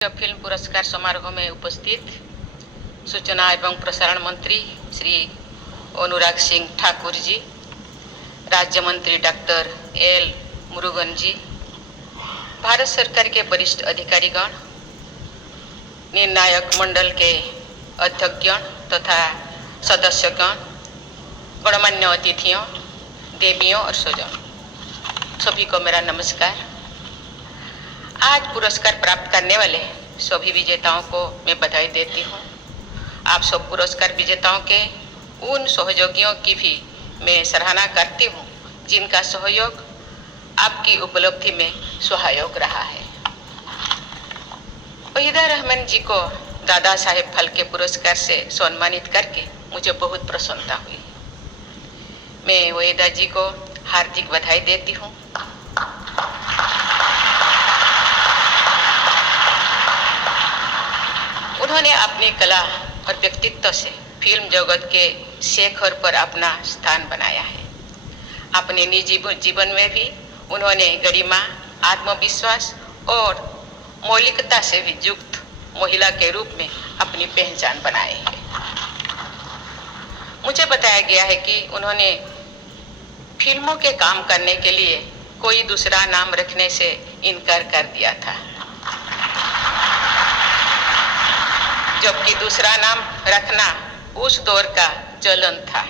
Film पुरस्कार समारोह में उपस्थित सूचना एवं प्रसारण मंत्री श्री अनुराग सिंह ठाकुर जी, राज्य मंत्री डॉक्टर एल मुरुगन जी, भारत सरकार के वरिष्ठ अधिकारीगण, निर्णायक मंडल के अध्यक्षगण तथा सदस्यगण, गणमान्य अतिथियों, देवियों और स्वजन, सभी को मेरा नमस्कार। आज पुरस्कार प्राप्त करने वाले सभी विजेताओं को मैं बधाई देती हूँ। आप सब पुरस्कार विजेताओं के उन सहयोगियों की भी मैं सराहना करती हूँ जिनका सहयोग आपकी उपलब्धि में सहायक रहा है। वहीदा रहमान जी को दादा साहेब फाल्के पुरस्कार से सम्मानित करके मुझे बहुत प्रसन्नता हुई। मैं वहीदा जी को हार्दिक बधाई देती हूँ। उन्होंने अपनी कला और व्यक्तित्व से फिल्म जगत के शिखर पर अपना स्थान बनाया है। अपने निजी जीवन में भी उन्होंने गरिमा, आत्मविश्वास और मौलिकता से भी युक्त महिला के रूप में अपनी पहचान बनाई है। मुझे बताया गया है कि उन्होंने फिल्मों के काम करने के लिए कोई दूसरा नाम रखने से इनकार कर दिया था, जबकि दूसरा नाम रखना उस दौर का चलन था।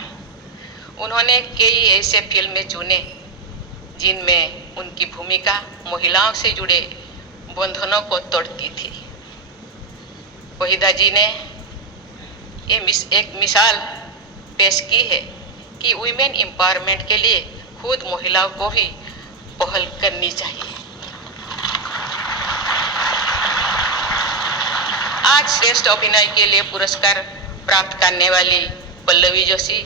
उन्होंने कई ऐसे फिल्में चुने जिनमें उनकी भूमिका महिलाओं से जुड़े बंधनों को तोड़ती थी। वहीदा जी ने एक मिसाल पेश की है कि वुमेन एम्पावरमेंट के लिए खुद महिलाओं को भी पहल करनी चाहिए। आज श्रेष्ठ अभिनय के लिए पुरस्कार प्राप्त करने वाली पल्लवी जोशी,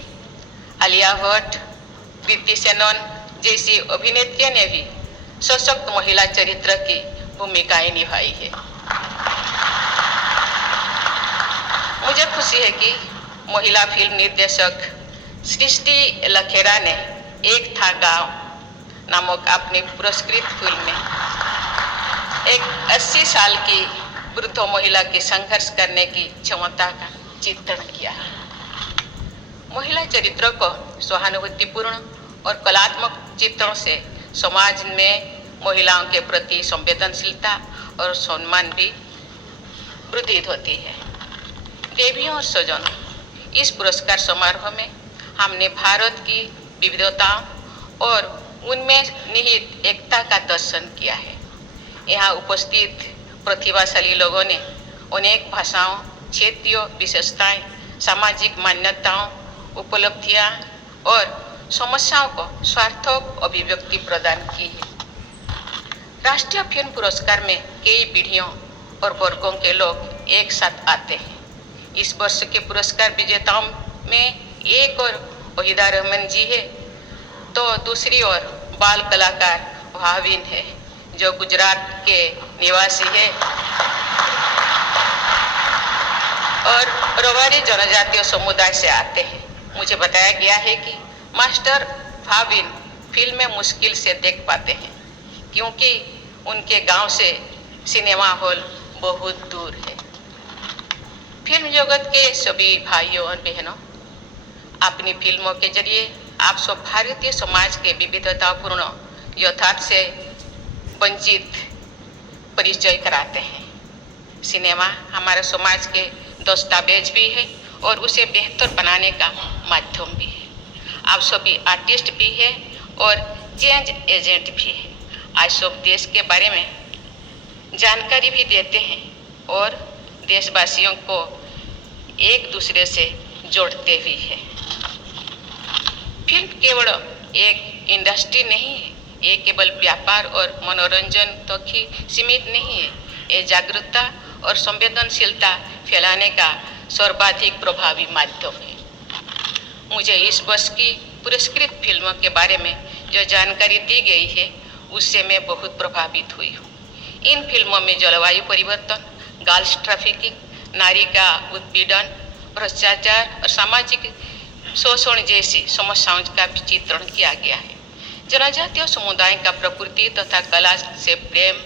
आलिया भट्ट, कृति सेनन जैसी अभिनेत्रियों ने भी सशक्त महिला चरित्र की भूमिकाएं निभाई है। मुझे खुशी है कि महिला फिल्म निर्देशक सृष्टि लखेरा ने एक था गांव नामक अपनी पुरस्कृत फिल्म में एक 80 साल की वृद्ध महिला के संघर्ष करने की क्षमता का चित्रण किया है। महिला चरित्रों को सहानुभूतिपूर्ण और कलात्मक चित्रों से समाज में महिलाओं के प्रति संवेदनशीलता और सम्मान भी वृद्धि होती है। देवियों और स्वजन, इस पुरस्कार समारोह में हमने भारत की विविधताओं और उनमें निहित एकता का दर्शन किया है। यहाँ उपस्थित प्रतिभाशाली लोगों ने अनेक भाषाओं, क्षेत्रीय विशेषताएं, सामाजिक मान्यताओं, उपलब्धियां और समस्याओं को सार्थक अभिव्यक्ति प्रदान की है। राष्ट्रीय फिल्म पुरस्कार में कई पीढ़ियों और वर्गों के लोग एक साथ आते हैं। इस वर्ष के पुरस्कार विजेताओं में एक और वहीदा रहमान जी है, तो दूसरी ओर बाल कलाकार भाविन है जो गुजरात के निवासी है और रवारी जनजातीय समुदाय से आते हैं। मुझे बताया गया है कि मास्टर भाविन फिल्म में मुश्किल से देख पाते हैं क्योंकि उनके गांव से सिनेमा हॉल बहुत दूर है। फिल्म जगत के सभी भाइयों और बहनों, अपनी फिल्मों के जरिए आप सब भारतीय समाज के विविधतापूर्ण यथार्थ से वंचित परिचय कराते हैं। सिनेमा हमारे समाज के दस्तावेज भी है और उसे बेहतर बनाने का माध्यम भी है। आप सभी आर्टिस्ट भी है और चेंज एजेंट भी है। आज सब देश के बारे में जानकारी भी देते हैं और देशवासियों को एक दूसरे से जोड़ते भी हैं। फिल्म केवल एक इंडस्ट्री नहीं है, ये केवल व्यापार और मनोरंजन तक ही सीमित नहीं है। ये जागरूकता और संवेदनशीलता फैलाने का सर्वाधिक प्रभावी माध्यम है। मुझे इस वर्ष की पुरस्कृत फिल्मों के बारे में जो जानकारी दी गई है उससे मैं बहुत प्रभावित हुई हूँ। इन फिल्मों में जलवायु परिवर्तन, गर्ल्स ट्रैफिकिंग, नारी का उत्पीड़न, भ्रष्टाचार और सामाजिक शोषण जैसी समस्याओं का भी चित्रण किया गया है। जनजातीय समुदाय का प्रकृति तथा कला से प्रेम,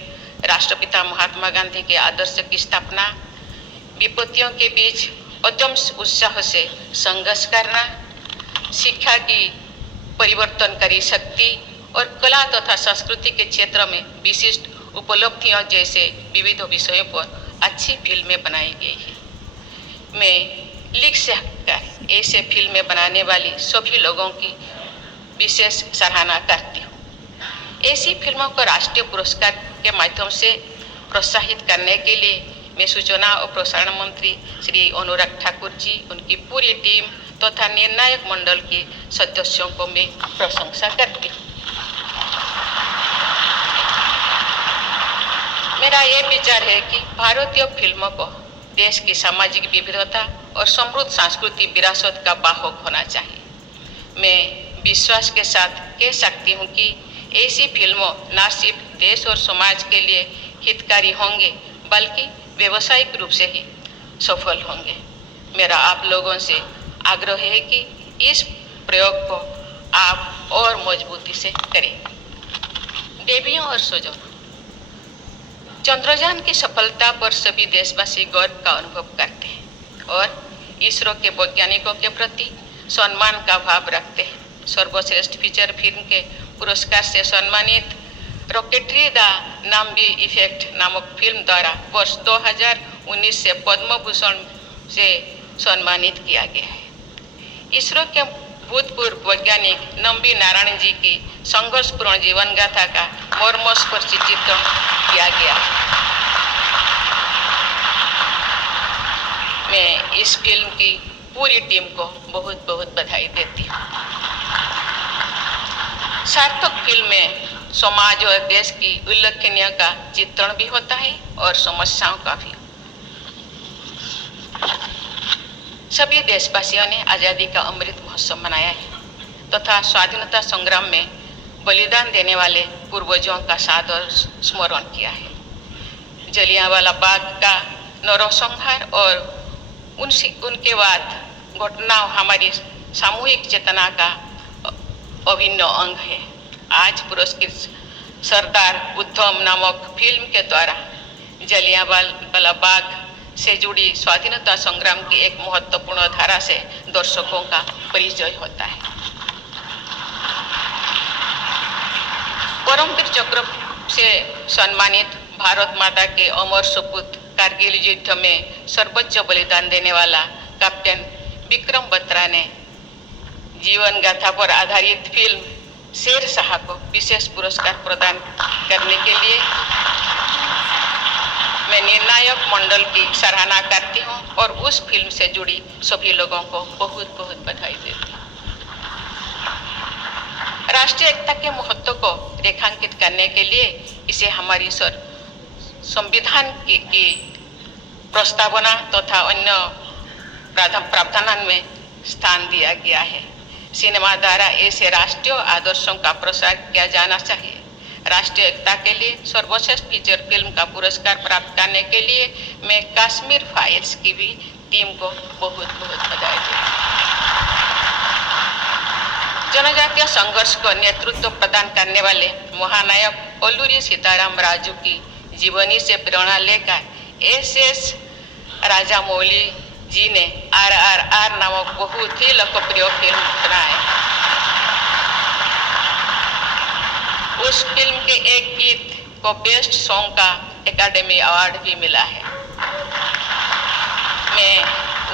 राष्ट्रपिता महात्मा गांधी के आदर्श की स्थापना, विपत्तियों के बीच अदम्य उत्साह से संघर्ष करना, शिक्षा की परिवर्तनकारी शक्ति और कला तथा संस्कृति के क्षेत्र में विशिष्ट उपलब्धियों जैसे विविध विषयों पर अच्छी फिल्में बनाई गई है। मैं लिख कर ऐसे फिल्में बनाने वाली सभी लोगों की विशेष सराहना करती हूँ। ऐसी फिल्मों को राष्ट्रीय पुरस्कार के माध्यम से प्रोत्साहित करने के लिए मैं सूचना और प्रसारण मंत्री श्री अनुराग ठाकुर जी, उनकी पूरी टीम तथा निर्णायक मंडल के सदस्यों को मैं प्रशंसा करती हूँ। मेरा ये विचार है कि भारतीय फिल्मों को देश की सामाजिक विविधता और समृद्ध सांस्कृतिक विरासत का वाहक होना चाहिए। मैं विश्वास के साथ कह सकती हूँ कि ऐसी फिल्मों न सिर्फ देश और समाज के लिए हितकारी होंगे बल्कि व्यावसायिक रूप से ही सफल होंगे। मेरा आप लोगों से आग्रह है कि इस प्रयोग को आप और मजबूती से करें। देवियों और स्वजनों, चंद्रयान की सफलता पर सभी देशवासी गर्व का अनुभव करते हैं और इसरो के वैज्ञानिकों के प्रति सम्मान का भाव रखते हैं। सर्वश्रेष्ठ फीचर फिल्म के पुरस्कार से सम्मानित रॉकेटरी द नंबी इफेक्ट नामक फिल्म द्वारा वर्ष 2019 से पद्म भूषण से सम्मानित किया गया है। इसरो के भूतपूर्व वैज्ञानिक नंबी नारायण जी की संघर्षपूर्ण जीवन गाथा का मर्मस्पर्शी चित्रण किया गया। मैं इस फिल्म की पूरी टीम को बहुत बहुत बधाई देती हूँ। सार्थक फिल्म में समाज और देश की उल्लेखनीय का चित्रण भी होता है और समस्याओं का भी। सभी देशवासियों ने आज़ादी का अमृत महोत्सव मनाया है तथा स्वाधीनता संग्राम में बलिदान देने वाले पूर्वजों का सादर स्मरण किया है। जलियांवाला बाग का नरसंहार और उनके बाद घटनाओं हमारी सामूहिक चेतना का अभिन्न अंग है। आज पुरस्कृत सरदार उधम नामक फिल्म के द्वारा जलियांवाला बाग से जुड़ी स्वाधीनता संग्राम की एक महत्वपूर्ण धारा से दर्शकों का परिचय होता है। परमवीर चक्र से सम्मानित भारत माता के अमर सपूत कारगिल युद्ध में सर्वोच्च बलिदान देने वाला कैप्टन विक्रम बत्रा ने जीवन गाथा पर आधारित फिल्म शेर शाह को विशेष पुरस्कार प्रदान करने के लिए मैं निर्णायक मंडल की सराहना करती हूं और उस फिल्म से जुड़ी सभी लोगों को बहुत बहुत बधाई देती हूं। राष्ट्रीय एकता के महत्व को रेखांकित करने के लिए इसे हमारी संविधान की प्रस्तावना तथा अन्य प्रावधान में स्थान दिया गया है। सिनेमा द्वारा ऐसे राष्ट्रीय आदर्शों का प्रसार किया जाना चाहिए। राष्ट्रीय एकता के लिए सर्वश्रेष्ठ फीचर फिल्म का पुरस्कार प्राप्त करने के लिए मैं कश्मीर फाइल्स की भी टीम को बहुत बहुत बधाई देती हूँ। जनजातीय संघर्ष को नेतृत्व प्रदान करने वाले महानायक अल्लूरी सीताराम राजू की जीवनी से प्रेरणा लेकर एस राजामौली जी ने RRR नामक बहुत ही लोकप्रिय फिल्म बनाए। उस फिल्म के एक गीत को बेस्ट सॉन्ग का एकेडमी अवार्ड भी मिला है। मैं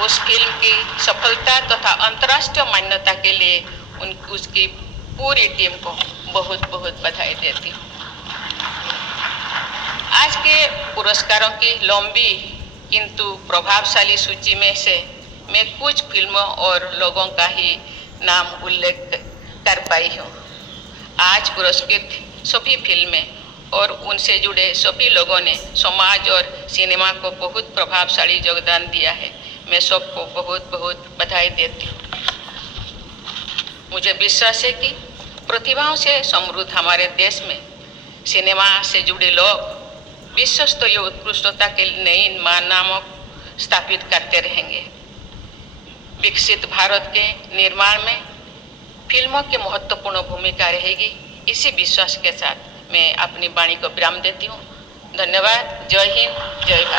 उस फिल्म की सफलता तथा अंतर्राष्ट्रीय मान्यता के लिए उसकी पूरी टीम को बहुत बहुत बधाई देती हूँ। आज के पुरस्कारों की लंबी किंतु प्रभावशाली सूची में से मैं कुछ फिल्मों और लोगों का ही नाम उल्लेख कर पाई हूँ। आज पुरस्कृत सभी फिल्में और उनसे जुड़े सभी लोगों ने समाज और सिनेमा को बहुत प्रभावशाली योगदान दिया है। मैं सबको बहुत बहुत बधाई देती हूँ। मुझे विश्वास है कि प्रतिभाओं से समृद्ध हमारे देश में सिनेमा से जुड़े लोग विश्व स्तरीय उत्कृष्टता के नई मानक स्थापित करते रहेंगे। विकसित भारत के निर्माण में फिल्मों की महत्वपूर्ण भूमिका रहेगी। इसी विश्वास के साथ मैं अपनी वाणी को विराम देती हूँ। धन्यवाद। जय हिंद, जय भारत।